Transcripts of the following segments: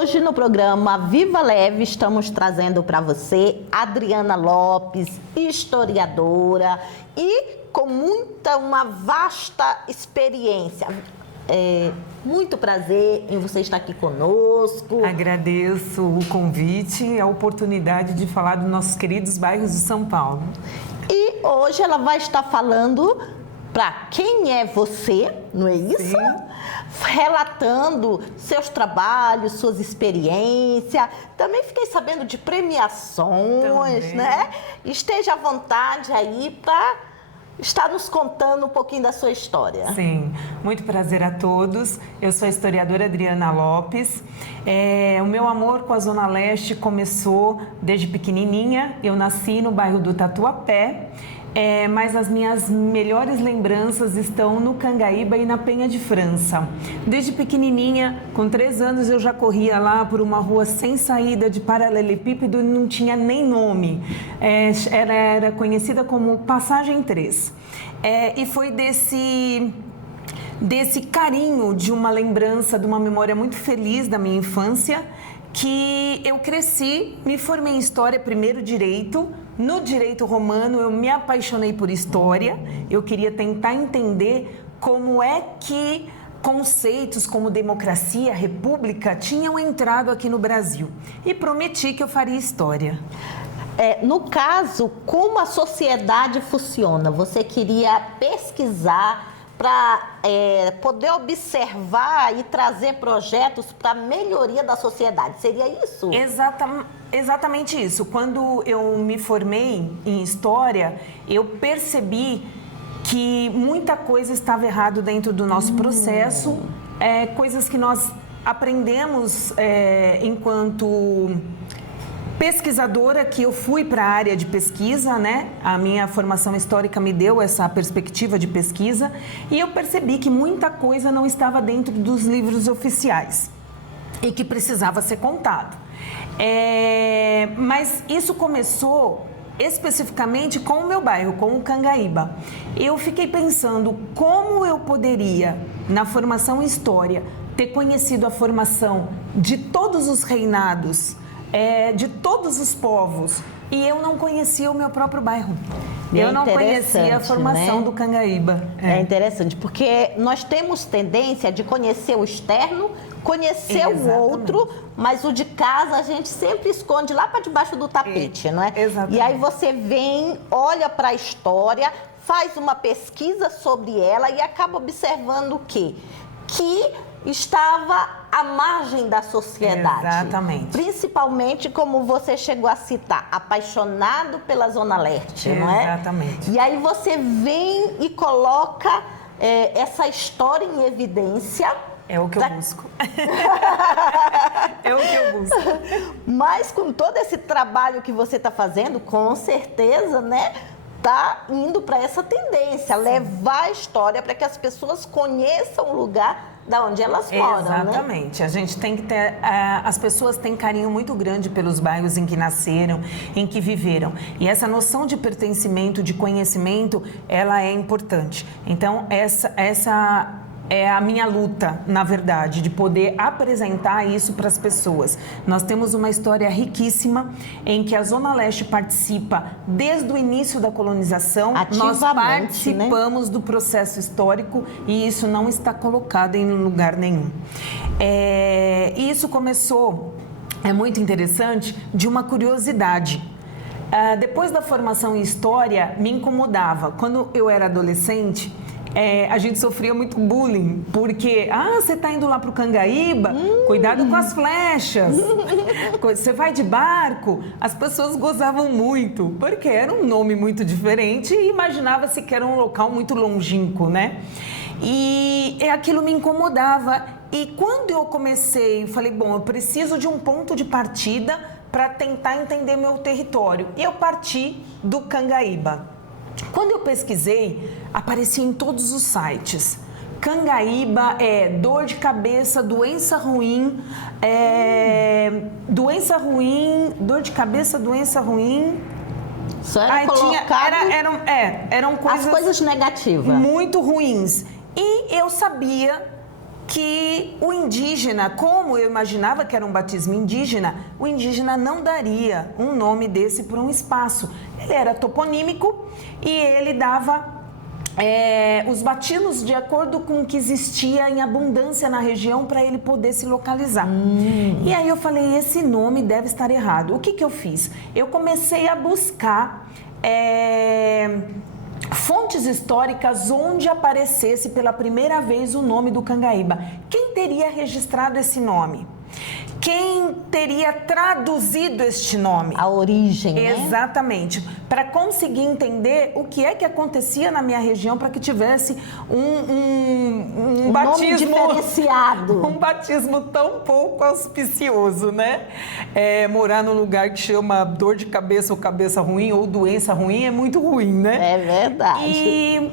hoje no programa Viva Leve estamos trazendo para você Adriana Lopes, historiadora e com uma vasta experiência. Muito prazer em você estar aqui conosco. Agradeço o convite e a oportunidade de falar dos nossos queridos bairros de São Paulo. E hoje ela vai estar falando para quem é você, não é isso? Sim. Relatando seus trabalhos, suas experiências. Também fiquei sabendo de premiações, Também. né? Esteja à vontade aí para estar nos contando um pouquinho da sua história. Sim, muito prazer a todos. Eu sou a historiadora Adriana Lopes. O meu amor com a Zona Leste começou desde pequenininha. Eu nasci no bairro do Tatuapé. Mas as minhas melhores lembranças estão no Cangaíba e na Penha de França. Desde pequenininha, com 3 anos, eu já corria lá por uma rua sem saída de paralelepípedo e não tinha nem nome. Era conhecida como Passagem 3. E foi desse carinho de uma lembrança, de uma memória muito feliz da minha infância, que eu cresci, me formei em História, primeiro Direito. No Direito Romano, eu me apaixonei por História. Eu queria tentar entender como é que conceitos como democracia, república, tinham entrado aqui no Brasil. E prometi que eu faria História. No caso, como a sociedade funciona? Você queria pesquisar para poder observar e trazer projetos para a melhoria da sociedade. Seria isso? Exatamente isso. Quando eu me formei em História, eu percebi que muita coisa estava errado dentro do nosso processo, coisas que nós aprendemos enquanto pesquisadora, que eu fui para a área de pesquisa, né? A minha formação histórica me deu essa perspectiva de pesquisa e eu percebi que muita coisa não estava dentro dos livros oficiais e que precisava ser contado. Mas isso começou especificamente com o meu bairro, com o Cangaíba. Eu fiquei pensando como eu poderia, na formação em História, ter conhecido a formação de todos os reinados, de todos os povos, e eu não conhecia o meu próprio bairro. Eu não conhecia a formação, né, do Cangaíba. É interessante, porque nós temos tendência de conhecer o externo, conhecer o outro, mas o de casa a gente sempre esconde lá para debaixo do tapete, não é? Exatamente. E aí você vem, olha para a história, faz uma pesquisa sobre ela e acaba observando o quê? Que estava à margem da sociedade. Exatamente. Principalmente, como você chegou a citar, apaixonado pela Zona Leste, não é? Exatamente. E aí você vem e coloca essa história em evidência. É o que eu busco. É o que eu busco. Mas com todo esse trabalho que você está fazendo, com certeza, né? Está indo para essa tendência, levar a história para que as pessoas conheçam o lugar da onde elas moram, Exatamente. Né? A gente tem que ter... As pessoas têm carinho muito grande pelos bairros em que nasceram, em que viveram. E essa noção de pertencimento, de conhecimento, ela é importante. Então, essa é a minha luta, na verdade, de poder apresentar isso para as pessoas. Nós temos uma história riquíssima em que a Zona Leste participa desde o início da colonização. Nós participamos, né, do processo histórico e isso não está colocado em lugar nenhum. E isso começou, é muito interessante, de uma curiosidade. Depois da formação em História, me incomodava. Quando eu era adolescente, a gente sofria muito bullying, porque, você tá indo lá pro Cangaíba, cuidado com as flechas, você vai de barco. As pessoas gozavam muito, porque era um nome muito diferente e imaginava-se que era um local muito longínquo, né? E aquilo me incomodava. E quando eu comecei, falei, bom, eu preciso de um ponto de partida para tentar entender meu território. E eu parti do Cangaíba. Quando eu pesquisei, aparecia em todos os sites. Cangaíba dor de cabeça, doença ruim, dor de cabeça, doença ruim. Só era colocado eram coisas, as coisas negativas. Muito ruins. E eu sabia que o indígena, como eu imaginava que era um batismo indígena, o indígena não daria um nome desse para um espaço. Ele era toponímico e ele dava os batismos de acordo com o que existia em abundância na região para ele poder se localizar. E aí eu falei, esse nome deve estar errado. O que que eu fiz? Eu comecei a buscar fontes históricas onde aparecesse pela primeira vez o nome do Cangaíba. Quem teria registrado esse nome? Quem teria traduzido este nome? A origem, né? Exatamente. Para conseguir entender o que é que acontecia na minha região para que tivesse um batismo diferenciado. Um batismo tão pouco auspicioso, né? Morar num lugar que chama dor de cabeça ou cabeça ruim ou doença ruim é muito ruim, né? É verdade. E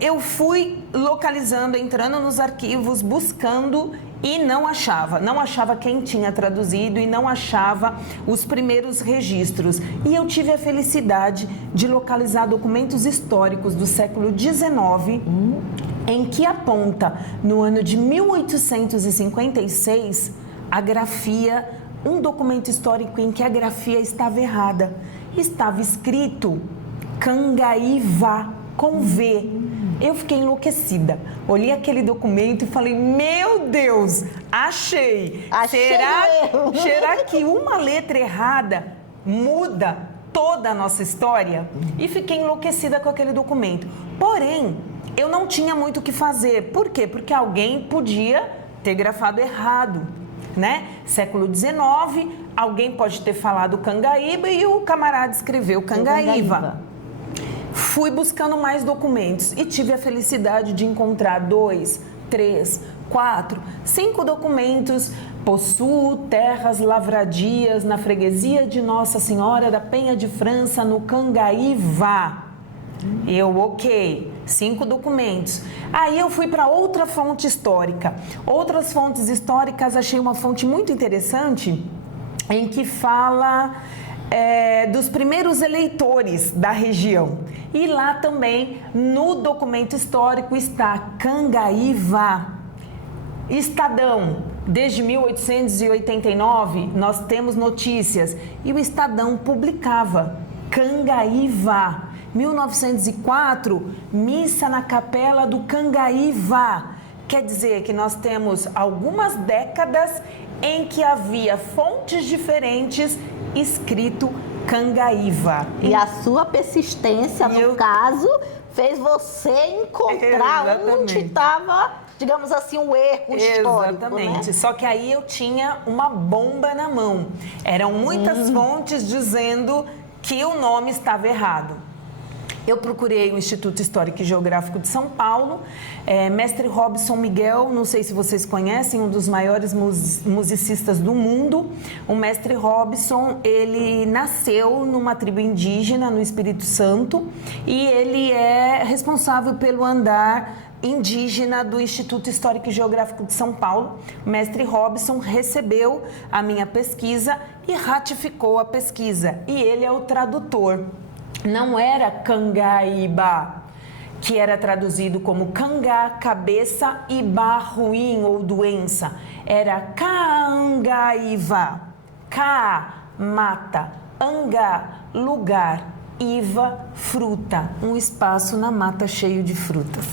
eu fui localizando, entrando nos arquivos, buscando e não achava quem tinha traduzido e não achava os primeiros registros. E eu tive a felicidade de localizar documentos históricos do século XIX, em que aponta, no ano de 1856, a grafia, um documento histórico em que a grafia estava errada. Estava escrito Cangaíva, com V. Eu fiquei enlouquecida. Olhei aquele documento e falei, meu Deus, achei. Será que uma letra errada muda toda a nossa história? E fiquei enlouquecida com aquele documento. Porém, eu não tinha muito o que fazer. Por quê? Porque alguém podia ter grafado errado, né? Século XIX, alguém pode ter falado Cangaíba e o camarada escreveu Cangaíva. Fui buscando mais documentos e tive a felicidade de encontrar 2, 3, 4, 5 documentos. Possuo terras lavradias na freguesia de Nossa Senhora da Penha de França, no Cangaíva. Ok, 5 documentos. Aí eu fui para outra fonte histórica. Outras fontes históricas, achei uma fonte muito interessante em que fala dos primeiros eleitores da região. E lá também, no documento histórico, está Cangaíva. Estadão, desde 1889, nós temos notícias. E o Estadão publicava Cangaíva. 1904, missa na capela do Cangaíva. Quer dizer que nós temos algumas décadas em que havia fontes diferentes escrito Cangaíva. E a sua persistência, no caso, fez você encontrar onde estava, digamos assim, um erro histórico. Exatamente. Né? Só que aí eu tinha uma bomba na mão. Eram muitas fontes dizendo que o nome estava errado. Eu procurei o Instituto Histórico e Geográfico de São Paulo, mestre Robson Miguel, não sei se vocês conhecem, um dos maiores musicistas do mundo. O mestre Robson, ele nasceu numa tribo indígena no Espírito Santo e ele é responsável pelo andar indígena do Instituto Histórico e Geográfico de São Paulo. O mestre Robson recebeu a minha pesquisa e ratificou a pesquisa. E ele é o tradutor. Não era Cangaíba, que era traduzido como cangá, cabeça, e ba, ruim ou doença. Era Cangaíva. Ca, mata. Anga, lugar. Iva, fruta. Um espaço na mata cheio de frutas.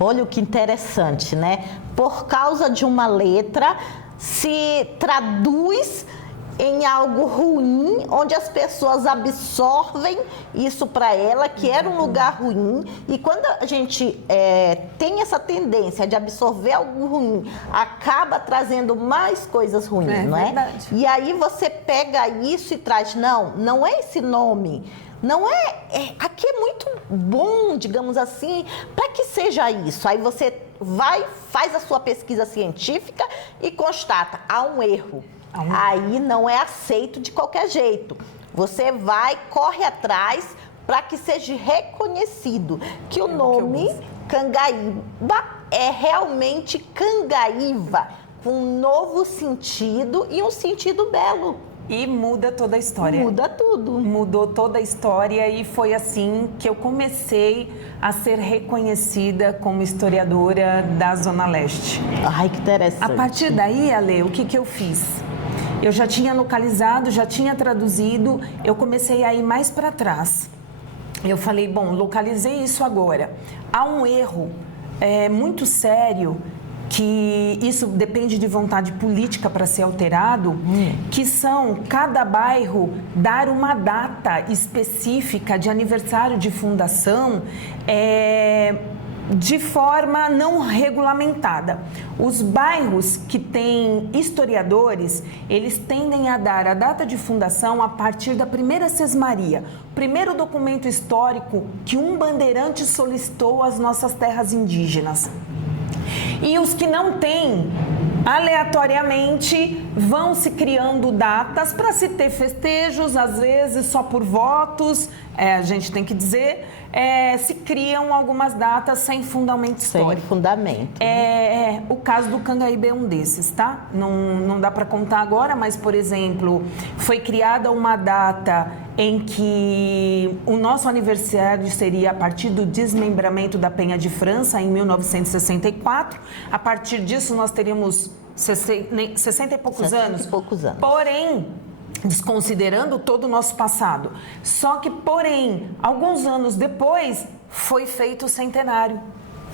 Olha o que interessante, né? Por causa de uma letra, se traduz em algo ruim, onde as pessoas absorvem isso para ela, que era um lugar ruim. E quando a gente tem essa tendência de absorver algo ruim, acaba trazendo mais coisas ruins, não é? Verdade. E aí você pega isso e traz, não é esse nome. Não aqui é muito bom, digamos assim, para que seja isso. Aí você faz a sua pesquisa científica e constata, há um erro. Aí não é aceito de qualquer jeito. Você corre atrás para que seja reconhecido que o nome Cangaíba é realmente Cangaíva, com um novo sentido e um sentido belo. e muda toda a história. Muda tudo. Mudou toda a história e foi assim que eu comecei a ser reconhecida como historiadora da Zona Leste. Ai, que interessante. A partir daí, Ale, o que eu fiz? Eu já tinha localizado, já tinha traduzido, eu comecei a ir mais para trás. Eu falei, bom, localizei isso agora. Há um erro muito sério, que isso depende de vontade política para ser alterado, que são cada bairro dar uma data específica de aniversário de fundação de forma não regulamentada. Os bairros que têm historiadores, eles tendem a dar a data de fundação a partir da primeira sesmaria, primeiro documento histórico que um bandeirante solicitou às nossas terras indígenas. E os que não têm, aleatoriamente, vão se criando datas para se ter festejos, às vezes só por votos, a gente tem que dizer, se criam algumas datas sem fundamento histórico. Sem fundamento. O caso do Cangaíba é um desses, tá? Não dá para contar agora, mas, por exemplo, foi criada uma data em que o nosso aniversário seria a partir do desmembramento da Penha de França, em 1964. A partir disso, nós teríamos 60 e poucos anos. 60 e poucos anos. Porém, desconsiderando todo o nosso passado. Só que, porém, alguns anos depois, foi feito o centenário.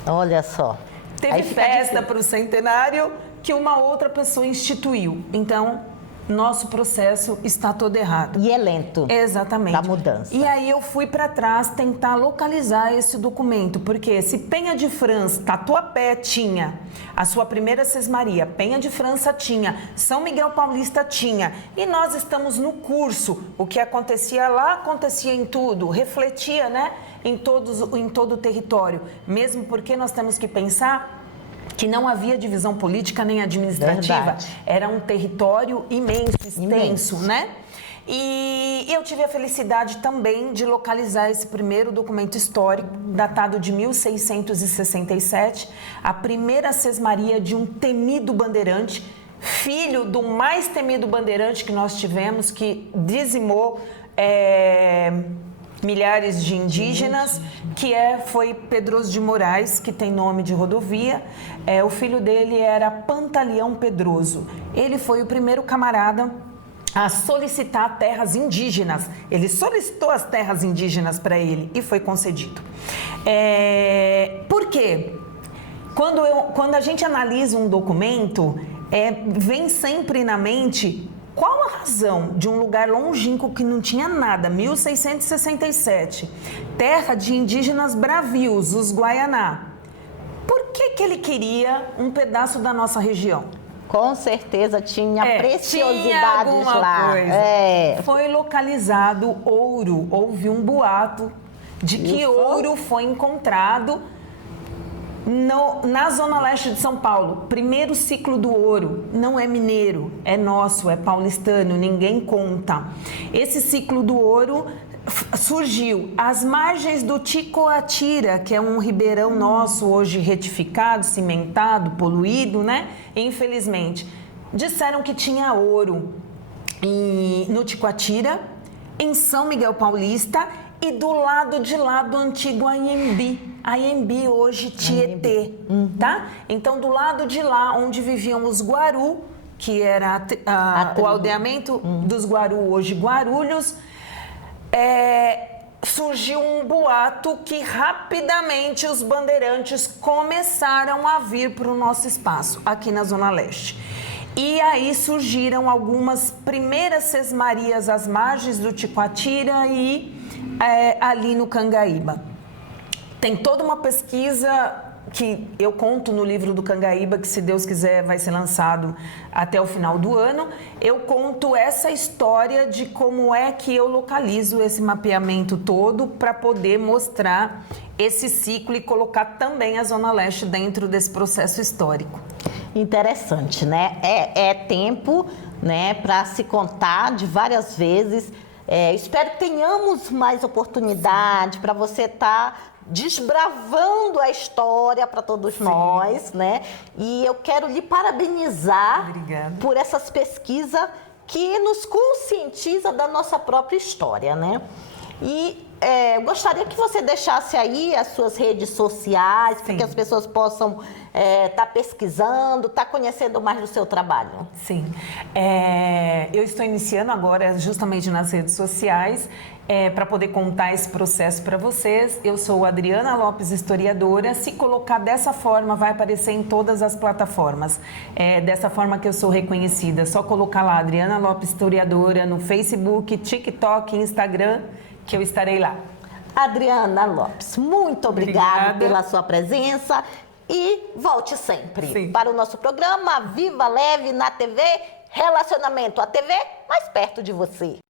Olha só. Teve festa para o centenário que uma outra pessoa instituiu. Então, nosso processo está todo errado. E é lento. Exatamente. Da mudança. E aí eu fui para trás tentar localizar esse documento, porque se Penha de França, Tatuapé tinha a sua primeira sesmaria, Penha de França tinha, São Miguel Paulista tinha, e nós estamos no curso, o que acontecia lá acontecia em tudo, refletia, né, em todo o território, mesmo porque nós temos que pensar que não havia divisão política nem administrativa. Verdade. Era um território imenso, extenso, né? E eu tive a felicidade também de localizar esse primeiro documento histórico, datado de 1667, a primeira sesmaria de um temido bandeirante, filho do mais temido bandeirante que nós tivemos, que dizimou milhares de indígenas, que foi Pedroso de Moraes, que tem nome de rodovia. O filho dele era Pantaleão Pedroso. Ele foi o primeiro camarada a solicitar terras indígenas. Ele solicitou as terras indígenas para ele e foi concedido. Por quê? Quando a gente analisa um documento, vem sempre na mente qual a razão de um lugar longínquo que não tinha nada, 1667, terra de indígenas bravios, os Guaianá. Por que ele queria um pedaço da nossa região? Com certeza tinha preciosidades tinha alguma lá. Coisa. Foi localizado ouro. Houve um boato de que ouro foi encontrado na Zona Leste de São Paulo. Primeiro ciclo do ouro. Não é mineiro, é nosso, é paulistano, ninguém conta. Esse ciclo do ouro surgiu às margens do Ticoatira, que é um ribeirão nosso hoje retificado, cimentado, poluído, né? Infelizmente. Disseram que tinha ouro no Ticoatira, em São Miguel Paulista e do lado de lá do antigo Anhembi. Anhembi hoje Tietê, tá? Então, do lado de lá, onde viviam os Guaru, que era o aldeamento dos Guaru, hoje Guarulhos, surgiu um boato que rapidamente os bandeirantes começaram a vir para o nosso espaço, aqui na Zona Leste. E aí surgiram algumas primeiras sesmarias às margens do Ticoatira e ali no Cangaíba. Tem toda uma pesquisa que eu conto no livro do Cangaíba, que se Deus quiser vai ser lançado até o final do ano. Eu conto essa história de como é que eu localizo esse mapeamento todo para poder mostrar esse ciclo e colocar também a Zona Leste dentro desse processo histórico. Interessante, né? É tempo, né, para se contar de várias vezes. Espero que tenhamos mais oportunidade para você estar desbravando a história para todos nós, né? E eu quero lhe parabenizar por essas pesquisas que nos conscientiza da nossa própria história, né? E eu gostaria que você deixasse aí as suas redes sociais, para que as pessoas possam estar pesquisando, estar conhecendo mais do seu trabalho. Sim. Eu estou iniciando agora justamente nas redes sociais para poder contar esse processo para vocês. Eu sou Adriana Lopes, historiadora. Se colocar dessa forma, vai aparecer em todas as plataformas. Dessa forma que eu sou reconhecida. É só colocar lá, Adriana Lopes, historiadora, no Facebook, TikTok, Instagram, que eu estarei lá. Adriana Lopes, muito obrigada pela sua presença e volte sempre para o nosso programa Viva Leve na TV Relacionamento, a TV mais perto de você.